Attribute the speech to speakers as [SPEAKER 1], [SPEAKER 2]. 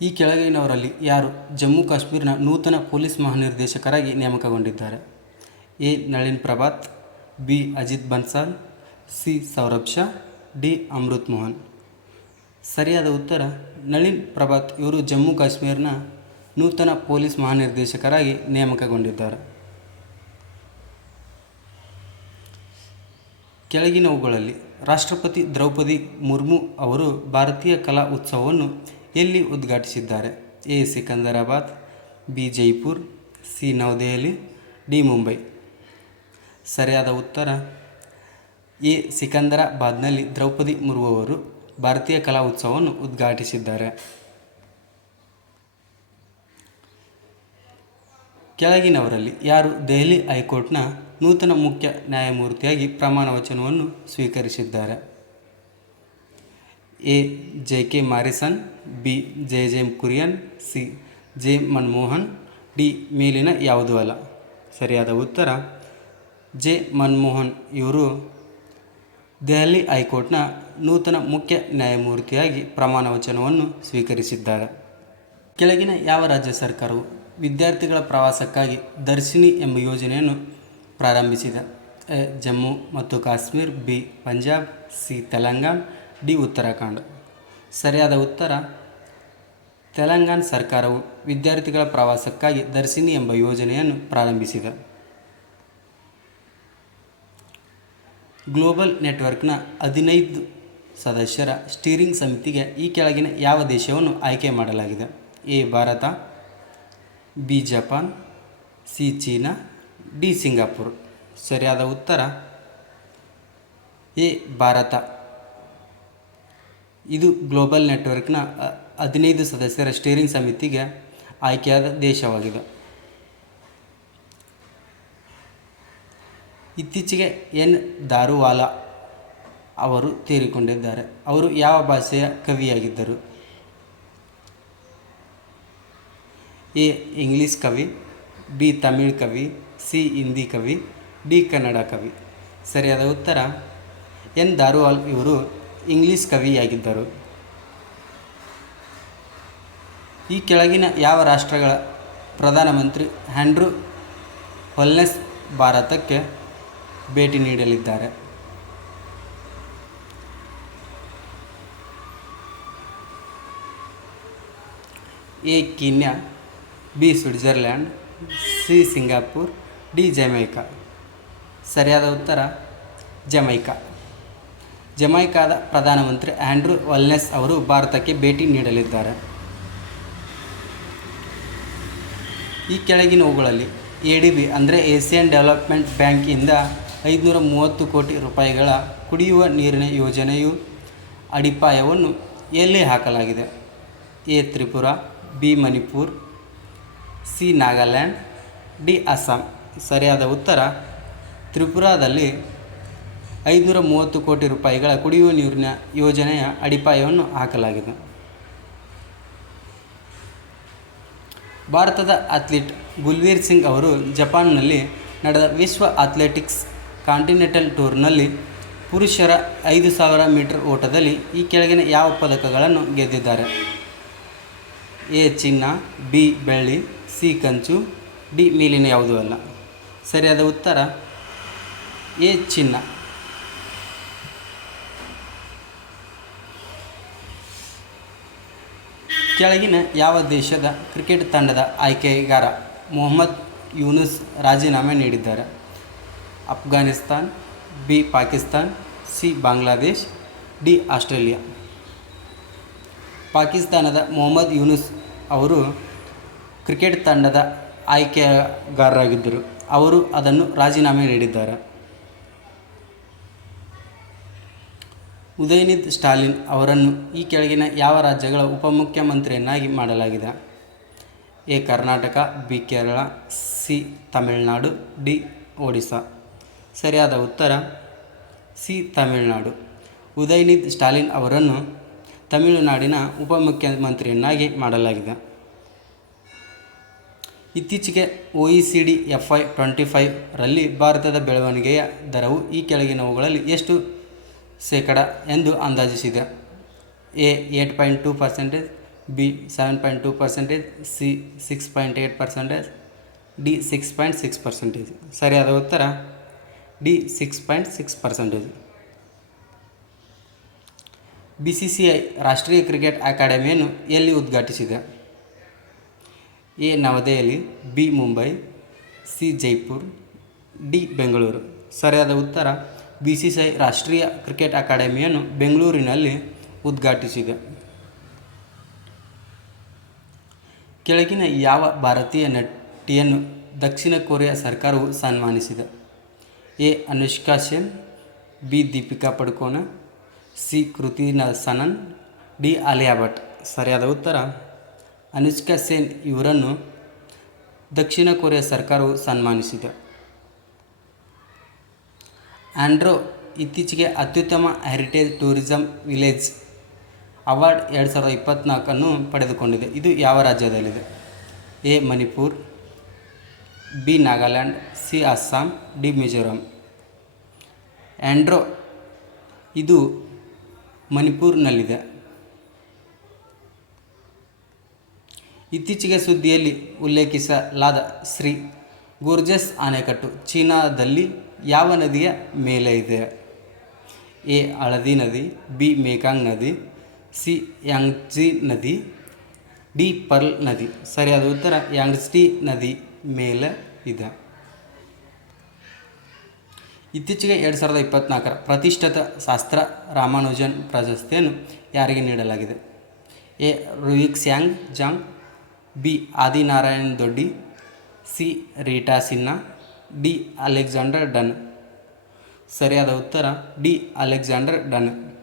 [SPEAKER 1] ಈ ಕೆಳಗಿನವರಲ್ಲಿ ಯಾರು ಜಮ್ಮು ಕಾಶ್ಮೀರ್ನ ನೂತನ ಪೊಲೀಸ್ ಮಹಾನಿರ್ದೇಶಕರಾಗಿ ನೇಮಕಗೊಂಡಿದ್ದಾರೆ. A. Nalin Prabhat, B. Ajit Bansal, C. Saurabh Shah, D. Amrit Mohan. ಸರಿಯಾದ ಉತ್ತರ, ನಳಿನ್ ಪ್ರಭಾತ್ ಇವರು ಜಮ್ಮು ಕಾಶ್ಮೀರ್ನ ನೂತನ ಪೊಲೀಸ್ ಮಹಾನಿರ್ದೇಶಕರಾಗಿ ನೇಮಕಗೊಂಡಿದ್ದಾರೆ. ಕೆಳಗಿನವುಗಳಲ್ಲಿ ರಾಷ್ಟ್ರಪತಿ ದ್ರೌಪದಿ ಮುರ್ಮು ಅವರು ಭಾರತೀಯ ಕಲಾ ಉತ್ಸವವನ್ನು ಎಲ್ಲಿ ಉದ್ಘಾಟಿಸಿದ್ದಾರೆ? A Secunderabad B Jaipur, C New Delhi, D Mumbai. ಸರಿಯಾದ ಉತ್ತರ? ಎ ಸಿಕಂದರಾಬಾದ್ನಲ್ಲಿ ದ್ರೌಪದಿ ಮುರ್ಮು ಭಾರತೀಯ ಕಲಾ ಉತ್ಸವವನ್ನು ಉದ್ಘಾಟಿಸಿದ್ದಾರೆ. ಕೆಳಗಿನವರಲ್ಲಿ ಯಾರು? ದೆಹಲಿ ಹೈಕೋರ್ಟ್ನ ನೂತನ ಮುಖ್ಯ ನ್ಯಾಯಮೂರ್ತಿಯಾಗಿ ಪ್ರಮಾಣ ವಚನವನ್ನು ಸ್ವೀಕರಿಸಿದ್ದಾರೆ. A J K Morrison, B J J Kurian, C J Manmohan, D ಮೇಲಿನ ಯಾವುದೂ ಅಲ್ಲ? ಸರಿಯಾದ ಉತ್ತರ, ಜೆ ಮನಮೋಹನ್ ಇವರು ದೆಹಲಿ ಹೈಕೋರ್ಟ್ನ ನೂತನ ಮುಖ್ಯ ನ್ಯಾಯಮೂರ್ತಿಯಾಗಿ ಪ್ರಮಾಣ ವಚನವನ್ನು ಸ್ವೀಕರಿಸಿದ್ದಾರೆ. ಕೆಳಗಿನ ಯಾವ ರಾಜ್ಯ ಸರ್ಕಾರವು ವಿದ್ಯಾರ್ಥಿಗಳ ಪ್ರವಾಸಕ್ಕಾಗಿ ದರ್ಶಿನಿ ಎಂಬ ಯೋಜನೆಯನ್ನು ಪ್ರಾರಂಭಿಸಿದೆ? ಎ ಜಮ್ಮು ಮತ್ತು Kashmir, B Punjab, C Telangana D Uttarakhand. ಸರಿಯಾದ ಉತ್ತರ, ತೆಲಂಗಾಣ ಸರ್ಕಾರವು ವಿದ್ಯಾರ್ಥಿಗಳ ಪ್ರವಾಸಕ್ಕಾಗಿ ದರ್ಶಿನಿ ಎಂಬ ಯೋಜನೆಯನ್ನು ಪ್ರಾರಂಭಿಸಿದೆ. ಗ್ಲೋಬಲ್ ನೆಟ್ವರ್ಕ್ನ ಹದಿನೈದು ಸದಸ್ಯರ ಸ್ಟೀರಿಂಗ್ ಸಮಿತಿಗೆ ಈ ಕೆಳಗಿನ ಯಾವ ದೇಶವನ್ನು ಆಯ್ಕೆ ಮಾಡಲಾಗಿದೆ? A, Bharat, B, Japan, C, China, D, Singapore. ಸರಿಯಾದ ಉತ್ತರ, ಎ, ಭಾರತ. ಇದು ಗ್ಲೋಬಲ್ ನೆಟ್ವರ್ಕ್ನ ಹದಿನೈದು ಸದಸ್ಯರ ಸ್ಟೀರಿಂಗ್ ಸಮಿತಿಗೆ ಆಯ್ಕೆಯಾದ ದೇಶವಾಗಿದೆ. ಇತ್ತೀಚೆಗೆ ಎನ್. ದಾರುವಾಲಾ ಅವರು ತೀರಿಕೊಂಡಿದ್ದಾರೆ ಅವರು ಯಾವ ಭಾಷೆಯ ಕವಿಯಾಗಿದ್ದರು? ಎ. ಇಂಗ್ಲೀಷ್ ಕವಿ, ಬಿ. ತಮಿಳ್ ಕವಿ, ಸಿ. ಹಿಂದಿ ಕವಿ, ಡಿ. ಕನ್ನಡ ಕವಿ. ಸರಿಯಾದ ಉತ್ತರ ಎನ್. ದಾರುವಾಲ್ ಇವರು ಇಂಗ್ಲಿಷ್ ಕವಿಯಾಗಿದ್ದರು ಈ ಕೆಳಗಿನ ಯಾವ ರಾಷ್ಟ್ರಗಳ ಪ್ರಧಾನಮಂತ್ರಿ ಹ್ಯಾಂಡ್ರೂ ಹೊಲ್ನೆಸ್ ಭಾರತಕ್ಕೆ ಭೇಟಿ ನೀಡಲಿದ್ದಾರೆ? A Kenya, B Switzerland, C Singapore, D Jamaica. ಸರಿಯಾದ ಉತ್ತರ ಜಮೈಕಾ. ಜಮೈಕಾದ ಪ್ರಧಾನಮಂತ್ರಿ ಆಂಡ್ರ್ಯೂ ವಲ್ನೆಸ್ ಅವರು ಭಾರತಕ್ಕೆ ಭೇಟಿ ನೀಡಲಿದ್ದಾರೆ. ಈ ಕೆಳಗಿನವುಗಳಲ್ಲಿ ಎ ಡಿ ಬಿ ಅಂದರೆ ಏಷ್ಯನ್ ಡೆವಲಪ್ಮೆಂಟ್ ಬ್ಯಾಂಕಿಂದ ಐದುನೂರ ಮೂವತ್ತು ಕೋಟಿ ರೂಪಾಯಿಗಳ ಕುಡಿಯುವ ನೀರಿನ ಯೋಜನೆಯು ಅಡಿಪಾಯವನ್ನು ಎಲ್ಲಿ ಹಾಕಲಾಗಿದೆ? A Tripura, B Manipur, C Nagaland, D Assam. ಸರಿಯಾದ ಉತ್ತರ ತ್ರಿಪುರಾದಲ್ಲಿ ಐದುನೂರ ಮೂವತ್ತು ಕೋಟಿ ರೂಪಾಯಿಗಳ ಕುಡಿಯುವ ನೀರಿನ ಯೋಜನೆಯ ಅಡಿಪಾಯವನ್ನು ಹಾಕಲಾಗಿದೆ. ಭಾರತದ ಅಥ್ಲೀಟ್ ಗುಲ್ವೀರ್ ಸಿಂಗ್ ಅವರು ಜಪಾನ್ನಲ್ಲಿ ನಡೆದ ವಿಶ್ವ ಅಥ್ಲೆಟಿಕ್ಸ್ ಕಾಂಟಿನೆಂಟಲ್ ಟೂರ್ನಲ್ಲಿ ಪುರುಷರ ಐದು ಸಾವಿರ ಮೀಟರ್ ಓಟದಲ್ಲಿ ಈ ಕೆಳಗಿನ ಯಾವ ಪದಕಗಳನ್ನು ಗೆದ್ದಿದ್ದಾರೆ? ಎ ಚಿನ್ನ, ಬಿ ಬೆಳ್ಳಿ, ಸಿ ಕಂಚು, ಡಿ ಮೇಲಿನ ಯಾವುದೂ ಅಲ್ಲ. ಸರಿಯಾದ ಉತ್ತರ ಎ ಚಿನ್ನ. ಕೆಳಗಿನ ಯಾವ ದೇಶದ ಕ್ರಿಕೆಟ್ ತಂಡದ ಆಯ್ಕೆಗಾರ ಮೊಹಮ್ಮದ್ ಯೂನುಸ್ ರಾಜೀನಾಮೆ ನೀಡಿದ್ದಾರೆ? Afghanistan, B Pakistan, C Bangladesh, D Australia. ಪಾಕಿಸ್ತಾನದ ಮೊಹಮ್ಮದ್ ಯೂನುಸ್ ಅವರು ಕ್ರಿಕೆಟ್ ತಂಡದ ಆಯ್ಕೆಗಾರರಾಗಿದ್ದರು. ಅವರು ಅದನ್ನು ರಾಜೀನಾಮೆ ನೀಡಿದ್ದಾರೆ. ಉದಯನಿಧ್ ಸ್ಟಾಲಿನ್ ಅವರನ್ನು ಈ ಕೆಳಗಿನ ಯಾವ ರಾಜ್ಯಗಳ ಉಪಮುಖ್ಯಮಂತ್ರಿಯನ್ನಾಗಿ ಮಾಡಲಾಗಿದೆ? A. Karnataka, B. Kerala, C. Tamil Nadu, D. Odisha. ಸರಿಯಾದ ಉತ್ತರ, ಸಿ. ತಮಿಳುನಾಡು. ಉದಯನಿಧ್ ಸ್ಟಾಲಿನ್ ಅವರನ್ನು ತಮಿಳುನಾಡಿನ ಉಪಮುಖ್ಯಮಂತ್ರಿಯನ್ನಾಗಿ ಮಾಡಲಾಗಿದೆ. ಇತ್ತೀಚೆಗೆ O E C D F I twenty ಫೈವ್ರಲ್ಲಿ ಭಾರತದ ಬೆಳವಣಿಗೆಯ ದರವು ಈ ಕೆಳಗಿನವುಗಳಲ್ಲಿ ಎಷ್ಟು? ಶೇಕಡ ಎಂದು ಅಂದಾಜಿಸಿದೆ. A eight point two percentage, B seven point two percentage, C six point eight percentage, D six point six percentage. ಸರಿಯಾದ ಉತ್ತರ? D six point six percentage. B C C I ರಾಷ್ಟ್ರೀಯ ಕ್ರಿಕೆಟ್ ಅಕಾಡೆಮಿಯನ್ನು ಎಲ್ಲಿ ಉದ್ಘಾಟಿಸಿದೆ? A New Delhi, B Mumbai, C Jaipur, D Bengaluru. ಸರಿಯಾದ ಉತ್ತರ? B C C I ರಾಷ್ಟ್ರೀಯ cricket ಅಕಾಡೆಮಿಯನ್ನು ಬೆಂಗಳೂರಿನಲ್ಲಿ ಉದ್ಘಾಟಿಸಿದೆ. ಕೆಳಗಿನ ಯಾವ ಭಾರತೀಯ ನಟಿಯನ್ನು ದಕ್ಷಿಣ ಕೊರಿಯಾ ಸರ್ಕಾರವು ಸನ್ಮಾನಿಸಿದೆ? A. Anushka Sen, B. Deepika Padukone, C. Kriti Sanon D. Alia Bhatt. ಸರಿಯಾದ ಉತ್ತರ, ಅನುಷ್ಕಾ ಸೇನ್ ಇವರನ್ನು ದಕ್ಷಿಣ ಕೊರಿಯಾ ಸರ್ಕಾರವು ಸನ್ಮಾನಿಸಿದೆ. ಆಂಡ್ರೋ ಇತ್ತೀಚೆಗೆ ಅತ್ಯುತ್ತಮ ಹೆರಿಟೇಜ್ ಟೂರಿಸಂ ವಿಲೇಜ್ ಅವಾರ್ಡ್ ಎರಡು ಸಾವಿರದ ಇಪ್ಪತ್ತ್ನಾಲ್ಕನ್ನು ಪಡೆದುಕೊಂಡಿದೆ. ಇದು ಯಾವ ರಾಜ್ಯದಲ್ಲಿದೆ? A. Manipur, B. Nagaland, C. Assam, D. Mizoram. Andro ಇದು ಮಣಿಪುರ್ನಲ್ಲಿದೆ. ಇತ್ತೀಚೆಗೆ ಸುದ್ದಿಯಲ್ಲಿ ಉಲ್ಲೇಖಿಸಲಾದ ಶ್ರೀ ಗುರ್ಜಸ್ ಅಣೆಕಟ್ಟು ಚೀನಾದಲ್ಲಿ ಯಾವ ನದಿಯ ಮೇಲೆ ಇದೆ? ಎ, ಹಳದಿ ನದಿ, ಬಿ ಮೇಕಾಂಗ್ ನದಿ, ಸಿ, ಯಾಂಗ್ಜಿ ನದಿ, ಡಿ, ಪರ್ಲ್ ನದಿ. ಸರಿಯಾದ ಉತ್ತರ ಯಾಂಗ್ಸ್ಟಿ ನದಿ ಮೇಲೆ ಇದೆ. ಇತ್ತೀಚೆಗೆ ಎರಡು ಸಾವಿರದ ಇಪ್ಪತ್ತ್ನಾಲ್ಕರ ಪ್ರತಿಷ್ಠಿತ ಶಾಸ್ತ್ರ ರಾಮಾನುಜನ್ ಪ್ರಶಸ್ತಿಯನ್ನು ಯಾರಿಗೆ ನೀಡಲಾಗಿದೆ? A, Ruixiang, Zhang, B, Adinarayan Doddi, C, Rita Sinha D Alexander Dunn. ಸರಿಯಾದ ಉತ್ತರ ಡಿ ಅಲೆಕ್ಸಾಂಡರ್ ಡನ್.